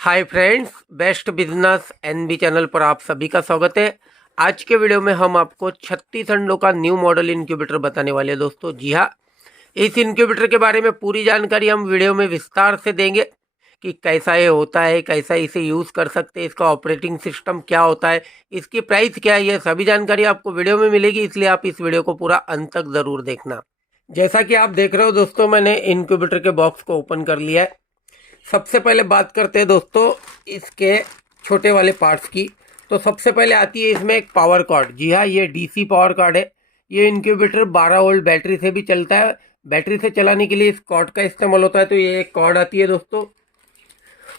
हाय friends, best business NB channel पर आप सभी का स्वागत है। आज के वीडियो में हम आपको 36 अंडों का न्यू मॉडल इंक्यूबेटर बताने वाले हैं दोस्तों। जी हाँ, इस इंक्यूबेटर के बारे में पूरी जानकारी हम वीडियो में विस्तार से देंगे कि कैसा ये होता है, कैसा इसे यूज़ कर सकते हैं, इसका ऑपरेटिंग सिस्टम क्या होता है, इसकी प्राइस क्या है, ये सभी जानकारी आपको वीडियो में मिलेगी। इसलिए आप इस वीडियो को पूरा अंत तक ज़रूर देखना। जैसा कि आप देख रहे हो दोस्तों, मैंने इंक्यूबेटर के बॉक्स को ओपन कर लिया है। सबसे पहले बात करते हैं दोस्तों इसके छोटे वाले पार्ट्स की। तो सबसे पहले आती है इसमें एक पावर कॉर्ड। जी हाँ, ये डीसी पावर कॉर्ड है। ये इंक्यूबेटर 12 वोल्ट बैटरी से भी चलता है। बैटरी से चलाने के लिए इस कॉर्ड का इस्तेमाल होता है। तो ये एक कॉर्ड आती है दोस्तों।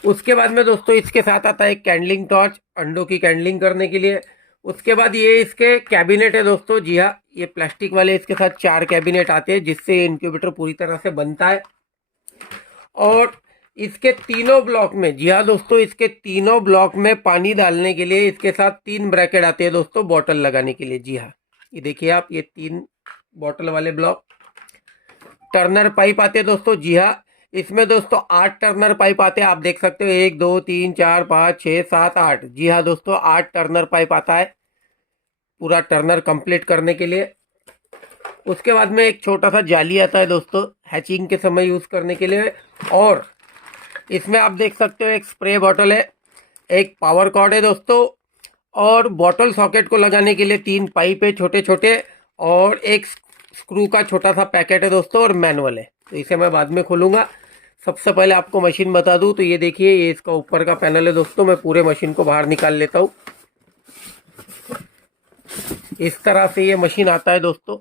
उसके बाद में दोस्तों इसके साथ आता है कैंडलिंग टॉर्च, अंडों की कैंडलिंग करने के लिए। उसके बाद ये इसके कैबिनेट है दोस्तों। जी हाँ, ये प्लास्टिक वाले इसके साथ 4 कैबिनेट आते हैं जिससे इंक्यूबेटर पूरी तरह से बनता है। और इसके तीनों ब्लॉक में, जी हाँ दोस्तों, इसके तीनों ब्लॉक में पानी डालने के लिए इसके साथ 3 ब्रैकेट आते हैं दोस्तों बॉटल लगाने के लिए। जी हाँ, ये देखिए आप, ये 3 बॉटल वाले ब्लॉक। टर्नर पाइप आते हैं दोस्तों। जी हाँ, इसमें दोस्तों 8 टर्नर पाइप आते हैं। आप देख सकते हो 1 2 3 4 5 6 7 8। जी हाँ दोस्तों, 8 टर्नर पाइप आता है पूरा टर्नर कंप्लीट करने के लिए। उसके बाद में एक छोटा सा जाली आता है दोस्तों हैचिंग के समय यूज़ करने के लिए। और इसमें आप देख सकते हो एक स्प्रे बॉटल है, एक पावर कॉर्ड है दोस्तों, और बॉटल सॉकेट को लगाने के लिए 3 पाइप है छोटे छोटे, और एक स्क्रू का छोटा सा पैकेट है दोस्तों, और मैनुअल है। तो इसे मैं बाद में खोलूँगा। सबसे पहले आपको मशीन बता दूँ तो ये देखिए, ये इसका ऊपर का पैनल है दोस्तों। मैं पूरे मशीन को बाहर निकाल लेता हूँ। इस तरह से ये मशीन आता है दोस्तों।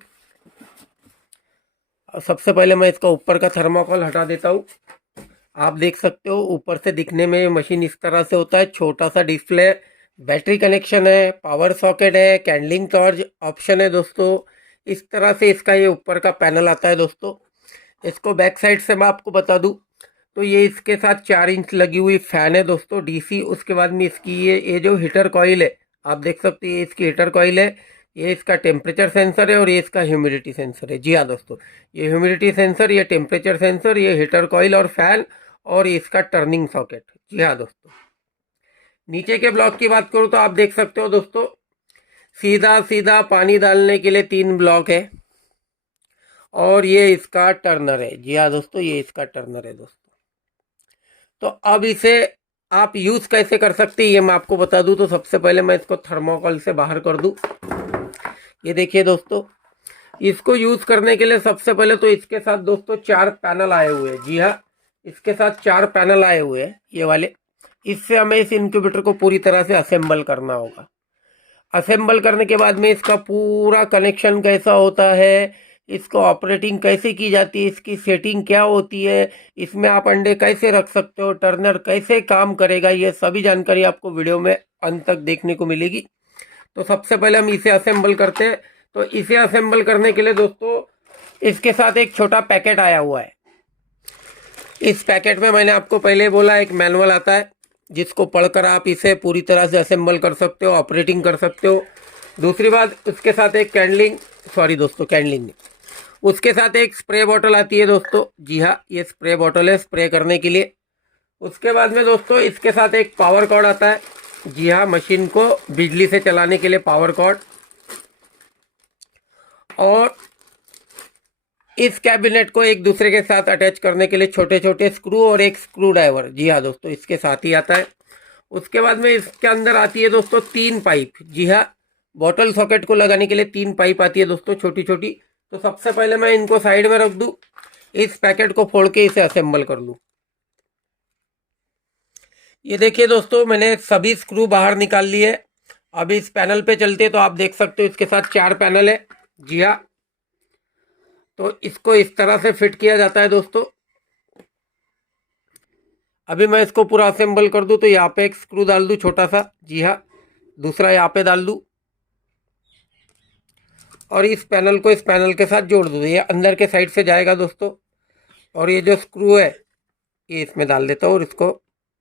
सबसे पहले मैं इसका ऊपर का थर्माकोल हटा देता हूँ। आप देख सकते हो ऊपर से दिखने में मशीन इस तरह से होता है। छोटा सा डिस्प्ले, बैटरी कनेक्शन है, पावर सॉकेट है, कैंडलिंग टॉर्च ऑप्शन है दोस्तों। इस तरह से इसका ये ऊपर का पैनल आता है दोस्तों। इसको बैक साइड से मैं आपको बता दूं तो ये इसके साथ 4 इंच लगी हुई फैन है दोस्तों डीसी। उसके बाद में इसकी ये जो हीटर कॉइल है, आप देख सकते हैं, ये इसकी हीटर कॉइल है। ये इसका टेम्परेचर सेंसर है और ये इसका ह्यूमिडिटी सेंसर है। जी हाँ दोस्तों, ये ह्यूमिडिटी सेंसर, ये टेम्परेचर सेंसर, ये हीटर कॉइल और फैन, और इसका टर्निंग सॉकेट। जी हाँ दोस्तों, नीचे के ब्लॉक की बात करूँ तो आप देख सकते हो दोस्तों, सीधा सीधा पानी डालने के लिए 3 ब्लॉक है, और ये इसका टर्नर है। जी हाँ दोस्तों, ये इसका टर्नर है दोस्तों। तो अब इसे आप यूज़ कैसे कर सकते हैं ये मैं आपको बता दूं। तो सबसे पहले मैं इसको थर्मोकोल से बाहर कर दूं। ये देखिए दोस्तों, इसको यूज़ करने के लिए सबसे पहले तो इसके साथ दोस्तों 4 पैनल आए हुए हैं। जी हाँ, इसके साथ 4 पैनल आए हुए हैं ये वाले। इससे हमें इस इंक्यूबेटर को पूरी तरह से असेंबल करना होगा। असेंबल करने के बाद में इसका पूरा कनेक्शन कैसा होता है, इसको ऑपरेटिंग कैसे की जाती है, इसकी सेटिंग क्या होती है, इसमें आप अंडे कैसे रख सकते हो, टर्नर कैसे काम करेगा, ये सभी जानकारी आपको वीडियो में अंत तक देखने को मिलेगी। तो सबसे पहले हम इसे असेंबल करते हैं। तो इसे असेंबल करने के लिए दोस्तों इसके साथ एक छोटा पैकेट आया हुआ है। इस पैकेट में मैंने आपको पहले बोला एक मैनुअल आता है जिसको पढ़कर आप इसे पूरी तरह से असेंबल कर सकते हो, ऑपरेटिंग कर सकते हो। दूसरी बात, उसके साथ एक कैंडलिंग नहीं, उसके साथ एक स्प्रे बॉटल आती है दोस्तों। जी हाँ, ये स्प्रे बॉटल है स्प्रे करने के लिए। उसके बाद में दोस्तों इसके साथ एक पावर कॉर्ड आता है। जी हाँ, मशीन को बिजली से चलाने के लिए पावर कॉर्ड। और इस कैबिनेट को एक दूसरे के साथ अटैच करने के लिए छोटे छोटे स्क्रू और एक स्क्रू ड्राइवर। जी हाँ दोस्तों, इसके साथ ही आता है। उसके बाद में इसके अंदर आती है दोस्तों 3 पाइप। जी हाँ, बॉटल सॉकेट को लगाने के लिए 3 पाइप आती है दोस्तों छोटी छोटी। तो सबसे पहले मैं इनको साइड में रख दूं, इस पैकेट को फोड़ के इसे असेंबल कर लूं। ये देखिए दोस्तों, मैंने सभी स्क्रू बाहर निकाल लिए। अब इस पैनल पे चलते तो आप देख सकते हो इसके साथ 4 पैनल है। जी हाँ, तो इसको इस तरह से फिट किया जाता है दोस्तों। अभी मैं इसको पूरा असेंबल कर दूं तो यहाँ पे एक स्क्रू डाल दूं छोटा सा। जी हाँ, दूसरा यहाँ पे डाल दूं, और इस पैनल को इस पैनल के साथ जोड़ दूं। ये अंदर के साइड से जाएगा दोस्तों, और ये जो स्क्रू है ये इसमें डाल देता हूँ और इसको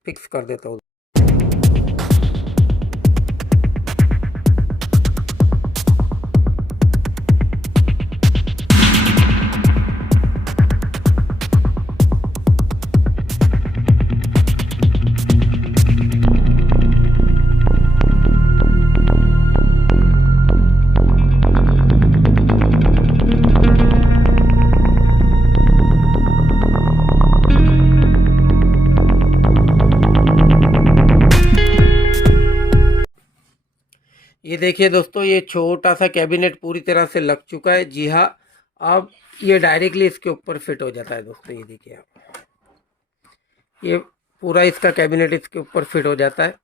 फिक्स कर देता हूँ। ये देखिए दोस्तों, ये छोटा सा कैबिनेट पूरी तरह से लग चुका है। जी हाँ, अब ये डायरेक्टली इसके ऊपर फिट हो जाता है दोस्तों। ये देखिए आप, ये पूरा इसका कैबिनेट इसके ऊपर फिट हो जाता है।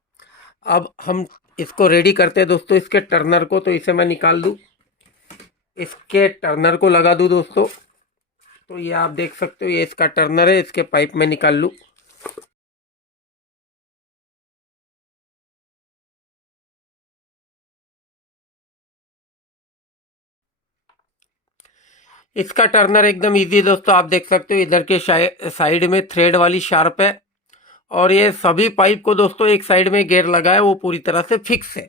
अब हम इसको रेडी करते हैं दोस्तों, इसके टर्नर को। तो इसे मैं निकाल दूँ, इसके टर्नर को लगा दूँ दोस्तों। तो ये आप देख सकते हो, ये इसका टर्नर है, इसके पाइप में निकाल लूँ। इसका टर्नर एकदम इजी दोस्तों, आप देख सकते हो इधर के साइड में थ्रेड वाली शार्प है, और ये सभी पाइप को दोस्तों एक साइड में गियर लगा है, वो पूरी तरह से फिक्स है।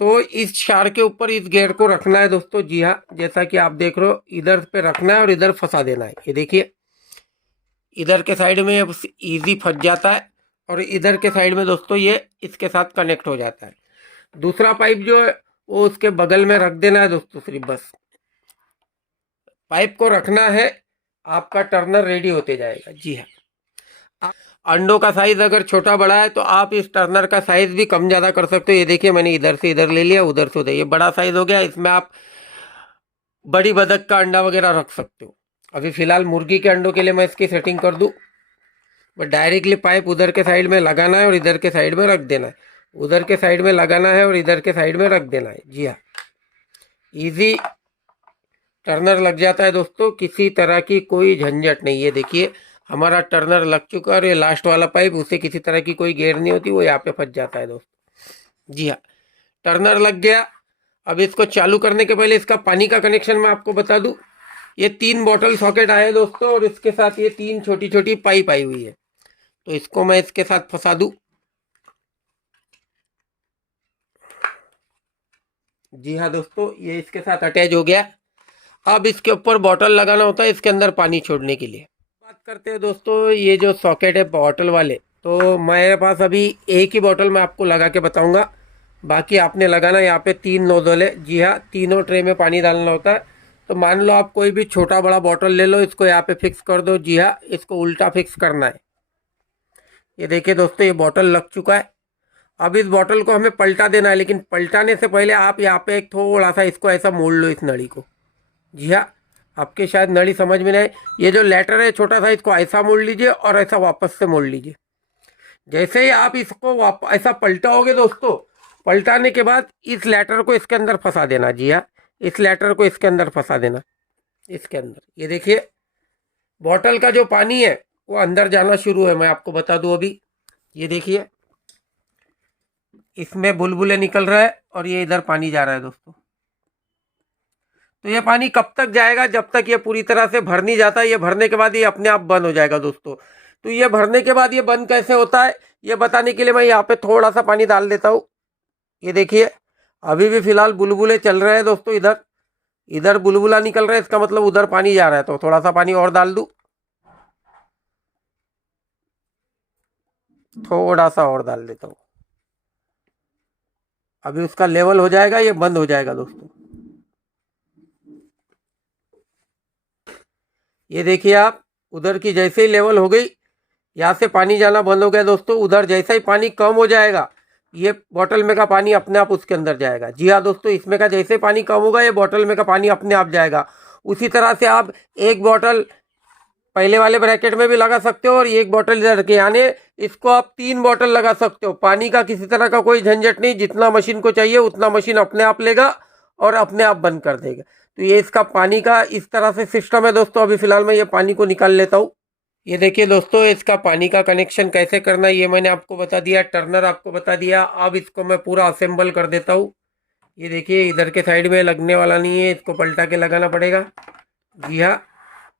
तो इस शार्प के ऊपर इस गियर को रखना है दोस्तों। जी हाँ, जैसा कि आप देख रहे हो, इधर पे रखना है और इधर फंसा देना है। ये देखिए, इधर के साइड में इजी फंस जाता है, और इधर के साइड में दोस्तों ये इसके साथ कनेक्ट हो जाता है। दूसरा पाइप जो है वो उसके बगल में रख देना है दोस्तों, सिर्फ बस पाइप को रखना है, आपका टर्नर रेडी होते जाएगा। जी हाँ, अंडों का साइज अगर छोटा बड़ा है तो आप इस टर्नर का साइज भी कम ज़्यादा कर सकते हो। ये देखिए, मैंने इधर से इधर ले लिया, उधर से उधर, ये बड़ा साइज हो गया। इसमें आप बड़ी बतख का अंडा वगैरह रख सकते हो। अभी फ़िलहाल मुर्गी के अंडों के लिए मैं इसकी सेटिंग कर दूँ। बट डायरेक्टली पाइप उधर के साइड में लगाना है और इधर के साइड में रख देना है, उधर के साइड में लगाना है और इधर के साइड में रख देना है। जी हाँ, ईजी टर्नर लग जाता है दोस्तों, किसी तरह की कोई झंझट नहीं है। देखिए, हमारा टर्नर लग चुका है, और ये लास्ट वाला पाइप, उसे किसी तरह की कोई गेयर नहीं होती, वो यहाँ पे फंस जाता है दोस्तों। जी हाँ, टर्नर लग गया। अब इसको चालू करने के पहले इसका पानी का कनेक्शन मैं आपको बता दूं। ये 3 बॉटल सॉकेट आए हैं दोस्तों, और इसके साथ ये 3 छोटी छोटी पाइप आई हुई है। तो इसको मैं इसके साथ फंसा दूं। जी हाँ दोस्तों, ये इसके साथ अटैच हो गया। अब इसके ऊपर बॉटल लगाना होता है इसके अंदर पानी छोड़ने के लिए। बात करते हैं दोस्तों, ये जो सॉकेट है बॉटल वाले, तो मेरे पास अभी एक ही बॉटल मैं आपको लगा के बताऊंगा, बाकी आपने लगाना। यहाँ पे 3 नोजल है। जी हाँ, तीनों ट्रे में पानी डालना होता है। तो मान लो आप कोई भी छोटा बड़ा बॉटल ले लो, इसको यहाँ पे फिक्स कर दो। जी हाँ, इसको उल्टा फिक्स करना है। ये देखिए दोस्तों, ये बॉटल लग चुका है। अब इस बॉटल को हमें पलटा देना है, लेकिन पलटाने से पहले आप यहाँ पे एक थोड़ा सा इसको ऐसा मोड़ लो, इस नली को। जी हाँ, आपके शायद नली समझ में नहीं आए। ये जो लेटर है छोटा सा, इसको ऐसा मोड़ लीजिए और ऐसा वापस से मोड़ लीजिए। जैसे ही आप इसको ऐसा पलटाओगे दोस्तों, पलटाने के बाद इस लेटर को इसके अंदर फंसा देना। जी हाँ, इस लेटर को इसके अंदर फंसा देना, इसके अंदर। ये देखिए, बॉटल का जो पानी है वो अंदर जाना शुरू है। मैं आपको बता दूं अभी, ये देखिए, इसमें बुलबुले निकल रहा है और ये इधर पानी जा रहा है दोस्तों। तो ये पानी कब तक जाएगा? जब तक ये पूरी तरह से भर नहीं जाता। ये भरने के बाद ये अपने आप बंद हो जाएगा दोस्तों। तो ये भरने के बाद ये बंद कैसे होता है, ये बताने के लिए मैं यहाँ पे थोड़ा सा पानी डाल देता हूँ। ये देखिए, अभी भी फिलहाल बुलबुले चल रहे हैं दोस्तों। इधर इधर बुलबुला निकल रहा है, इसका मतलब उधर पानी जा रहा है। तो थोड़ा सा पानी और डाल दूँ, थोड़ा सा और डाल देता हूँ। अभी उसका लेवल हो जाएगा, ये बंद हो जाएगा दोस्तों। ये देखिए आप, उधर की जैसे ही लेवल हो गई, यहाँ से पानी जाना बंद हो गया दोस्तों। उधर जैसा ही पानी कम हो जाएगा, ये बॉटल में का पानी अपने आप उसके अंदर जाएगा। जी हाँ दोस्तों, इसमें का जैसे पानी कम होगा, ये बॉटल में का पानी अपने आप जाएगा। उसी तरह से आप एक बॉटल पहले वाले ब्रैकेट में भी लगा सकते हो, और एक बॉटल इधर रखे, यानी इसको आप 3 बॉटल लगा सकते हो। पानी का किसी तरह का कोई झंझट नहीं, जितना मशीन को चाहिए उतना मशीन अपने आप लेगा और अपने आप बंद कर देगा। तो ये इसका पानी का इस तरह से सिस्टम है दोस्तों। अभी फिलहाल मैं ये पानी को निकाल लेता हूँ। ये देखिए दोस्तों, इसका पानी का कनेक्शन कैसे करना है ये मैंने आपको बता दिया, टर्नर आपको बता दिया। अब इसको मैं पूरा असेंबल कर देता हूँ। ये देखिए, इधर के साइड में लगने वाला नहीं है, इसको पलटा के लगाना पड़ेगा। जी हाँ,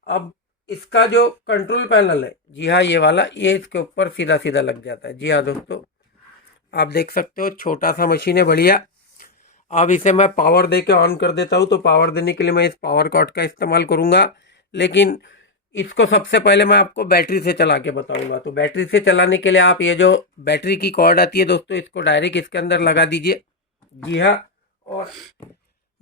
अब इसका जो कंट्रोल पैनल है, जी हाँ ये वाला, ये इसके ऊपर सीधा सीधा लग जाता है। जी हाँ दोस्तों, आप देख सकते हो, छोटा सा मशीन है, बढ़िया। अब इसे मैं पावर दे के ऑन कर देता हूँ। तो पावर देने के लिए मैं इस पावर कॉर्ड का इस्तेमाल करूँगा, लेकिन इसको सबसे पहले मैं आपको बैटरी से चला के बताऊंगा। तो बैटरी से चलाने के लिए आप ये जो बैटरी की कॉर्ड आती है दोस्तों, इसको डायरेक्ट इसके अंदर लगा दीजिए। जी हाँ, और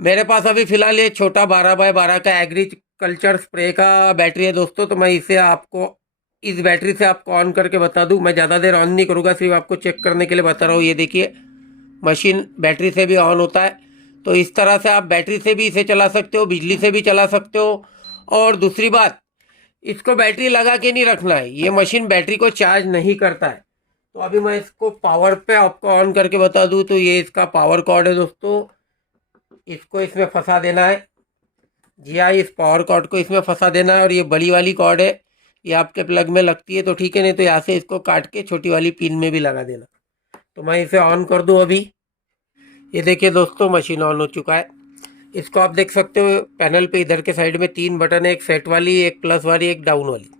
मेरे पास अभी फ़िलहाल ये छोटा 12x12 का एग्रीकल्चर स्प्रे का बैटरी है दोस्तों। तो मैं इसे आपको इस बैटरी से आपको ऑन करके बता दूं। मैं ज़्यादा देर ऑन नहीं करूँगा, सिर्फ आपको चेक करने के लिए बता रहा हूँ। ये देखिए, मशीन बैटरी से भी ऑन होता है। तो इस तरह से आप बैटरी से भी इसे चला सकते हो, बिजली से भी चला सकते हो। और दूसरी बात, इसको बैटरी लगा के नहीं रखना है, ये मशीन बैटरी को चार्ज नहीं करता है। तो अभी मैं इसको पावर पे आपको ऑन करके बता दूं तो ये इसका पावर कॉर्ड है दोस्तों, इसको इसमें फंसा देना है। जी हाँ, इस पावर कॉर्ड को इसमें फंसा देना है। और ये बड़ी वाली कॉर्ड है, ये आपके प्लग में लगती है तो ठीक है, नहीं तो यहाँ से इसको काट के छोटी वाली पिन में भी लगा देना। तो मैं इसे ऑन कर दूं अभी। ये देखिए दोस्तों, मशीन ऑन हो चुका है। इसको आप देख सकते हो पैनल पे इधर के साइड में 3 बटन है, एक सेट वाली, एक प्लस वाली, एक डाउन वाली।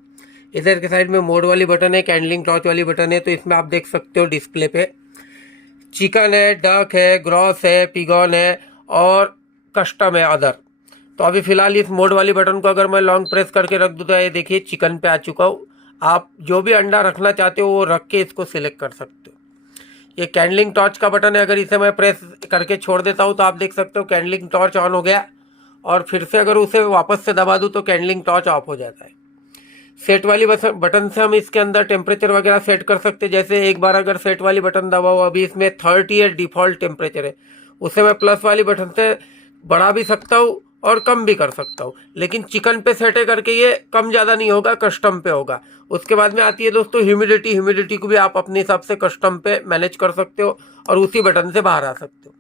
इधर के साइड में मोड वाली बटन है, कैंडलिंग टॉर्च वाली बटन है। तो इसमें आप देख सकते हो डिस्प्ले पे चिकन है, डक है, ग्रॉस है, पिगॉन है और कस्टम है, अदर। तो अभी फ़िलहाल इस मोड वाली बटन को अगर मैं लॉन्ग प्रेस करके रख दूँ तो ये देखिए चिकन पे आ चुका हूँ। आप जो भी अंडा रखना चाहते हो वो रख के इसको सिलेक्ट कर सकते हो। ये कैंडलिंग टॉर्च का बटन है, अगर इसे मैं प्रेस करके छोड़ देता हूँ तो आप देख सकते हो कैंडलिंग टॉर्च ऑन हो गया। और फिर से अगर उसे वापस से दबा दूँ तो कैंडलिंग टॉर्च ऑफ हो जाता है। सेट वाली बटन से हम इसके अंदर टेम्परेचर वगैरह सेट कर सकते हैं। जैसे एक बार अगर सेट वाली बटन दबाओ, अभी इसमें 30 है डिफ़ॉल्ट टेम्परेचर है, उसे मैं प्लस वाली बटन से बढ़ा भी सकता हूँ और कम भी कर सकता हूँ। लेकिन चिकन पे सेट है करके ये कम ज़्यादा नहीं होगा, कस्टम पे होगा। उसके बाद में आती है दोस्तों ह्यूमिडिटी को भी आप अपने हिसाब से कस्टम पे मैनेज कर सकते हो और उसी बटन से बाहर आ सकते हो।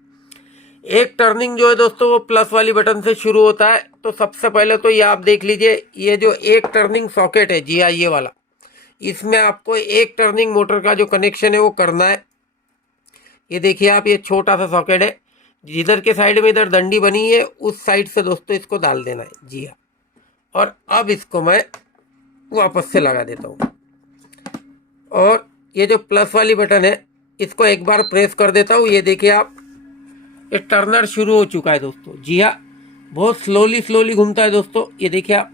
एक टर्निंग जो है दोस्तों वो प्लस वाली बटन से शुरू होता है। तो सबसे पहले तो ये आप देख लीजिए, ये जो एक टर्निंग सॉकेट है, जी हाँ ये वाला, इसमें आपको एक टर्निंग मोटर का जो कनेक्शन है वो करना है। ये देखिए आप, ये छोटा सा सॉकेट है, जिधर के साइड में इधर डंडी बनी है उस साइड से दोस्तों इसको डाल देना है। जी हाँ, और अब इसको मैं वापस से लगा देता हूँ। और ये जो प्लस वाली बटन है इसको एक बार प्रेस कर देता हूँ। ये देखिए आप, ये टर्नर शुरू हो चुका है दोस्तों। जी हाँ, बहुत स्लोली घूमता है दोस्तों। ये देखिए आप,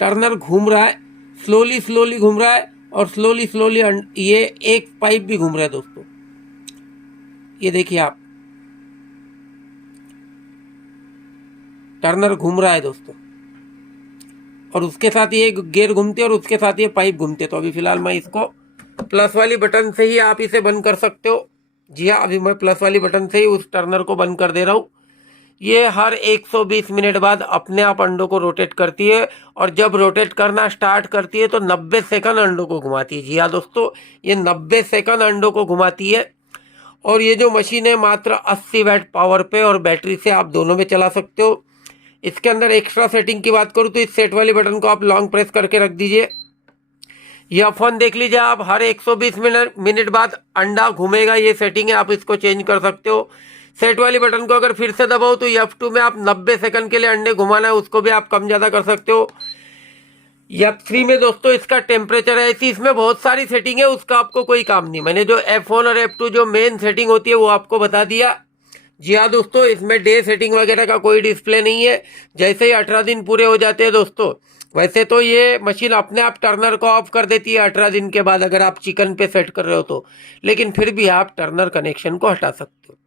टर्नर घूम रहा है, स्लोली घूम रहा है और स्लोली ये एक पाइप भी घूम रहा है दोस्तों। ये देखिए आप, टर्नर घूम रहा है दोस्तों और उसके साथ ये गियर घूमते और उसके साथ ये पाइप घूमते। तो अभी फिलहाल मैं इसको प्लस वाली बटन से ही आप इसे बंद कर सकते हो। जी हाँ, अभी मैं प्लस वाली बटन से ही उस टर्नर को बंद कर दे रहा हूँ। ये हर 120 मिनट बाद अपने आप अंडों को रोटेट करती है और जब रोटेट करना स्टार्ट करती है तो 90 सेकंड अंडों को घुमाती है। जी हाँ दोस्तों, ये 90 सेकंड अंडों को घुमाती है। और ये जो मशीन है मात्र 80 वैट पावर पे और बैटरी से आप दोनों में चला सकते हो। इसके अंदर एक्स्ट्रा सेटिंग की बात करूँ तो इस सेट वाली बटन को आप लॉन्ग प्रेस करके रख दीजिए। यह फोन देख लीजिए आप, हर 120 मिनट बाद अंडा घूमेगा, ये सेटिंग है, आप इसको चेंज कर सकते हो। सेट वाली बटन को अगर फिर से दबाओ तो F2 में आप 90 सेकंड के लिए अंडे घुमाना है, उसको भी आप कम ज़्यादा कर सकते हो। F3 में दोस्तों इसका टेम्परेचर है, ऐसी इसमें बहुत सारी सेटिंग है, उसका आपको कोई काम नहीं। मैंने जो F1 और F2 जो मेन सेटिंग होती है वो आपको बता दिया। जी हाँ दोस्तों, इसमें डे सेटिंग वगैरह का कोई डिस्प्ले नहीं है। जैसे ही 18 दिन पूरे हो जाते हैं दोस्तों, वैसे तो ये मशीन अपने आप टर्नर को ऑफ कर देती है 18 दिन के बाद, अगर आप चिकन पे सेट कर रहे हो तो। लेकिन फिर भी आप टर्नर कनेक्शन को हटा सकते हो।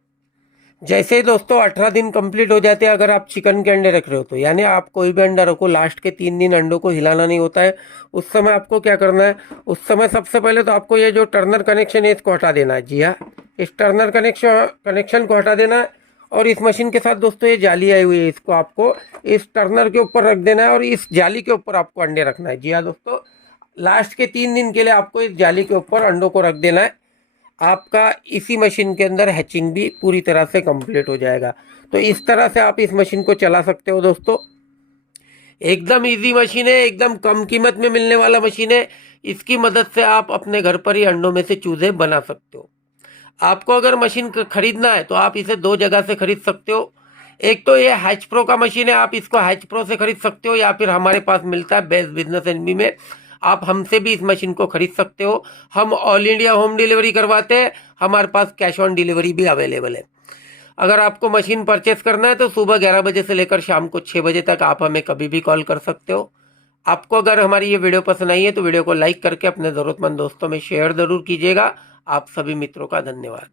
जैसे ही दोस्तों 18 दिन कंप्लीट हो जाते हैं, अगर आप चिकन के अंडे रख रहे हो तो, यानी आप कोई भी अंडा रखो, लास्ट के 3 दिन अंडों को हिलाना नहीं होता है। उस समय आपको क्या करना है, उस समय सबसे पहले तो आपको ये जो टर्नर कनेक्शन है इसको हटा देना है। जी हाँ, इस टर्नर कनेक्शन को हटा देना है। और इस मशीन के साथ दोस्तों ये जाली आई हुई है, इसको आपको इस टर्नर के ऊपर रख देना है और इस जाली के ऊपर आपको अंडे रखना है। जी हाँ दोस्तों, लास्ट के 3 दिन के लिए आपको इस जाली के ऊपर अंडों को रख देना है। आपका इसी मशीन के अंदर हैचिंग भी पूरी तरह से कंप्लीट हो जाएगा। तो इस तरह से आप इस मशीन को चला सकते हो दोस्तों। एकदम इजी मशीन है, एकदम कम कीमत में मिलने वाला मशीन है। इसकी मदद से आप अपने घर पर ही अंडों में से चूजे बना सकते हो। आपको अगर मशीन खरीदना है तो आप इसे 2 जगह से खरीद सकते हो। एक तो ये हैच प्रो का मशीन है, आप इसको हैच प्रो से खरीद सकते हो, या फिर हमारे पास मिलता है बेस्ट बिजनेस एनबी में, आप हमसे भी इस मशीन को खरीद सकते हो। हम ऑल इंडिया होम डिलीवरी करवाते हैं, हमारे पास कैश ऑन डिलीवरी भी अवेलेबल है। अगर आपको मशीन परचेस करना है तो सुबह 11 बजे से लेकर शाम को 6 बजे तक आप हमें कभी भी कॉल कर सकते हो। आपको अगर हमारी ये वीडियो पसंद आई है तो वीडियो को लाइक करके अपने ज़रूरतमंद दोस्तों में शेयर ज़रूर कीजिएगा। आप सभी मित्रों का धन्यवाद।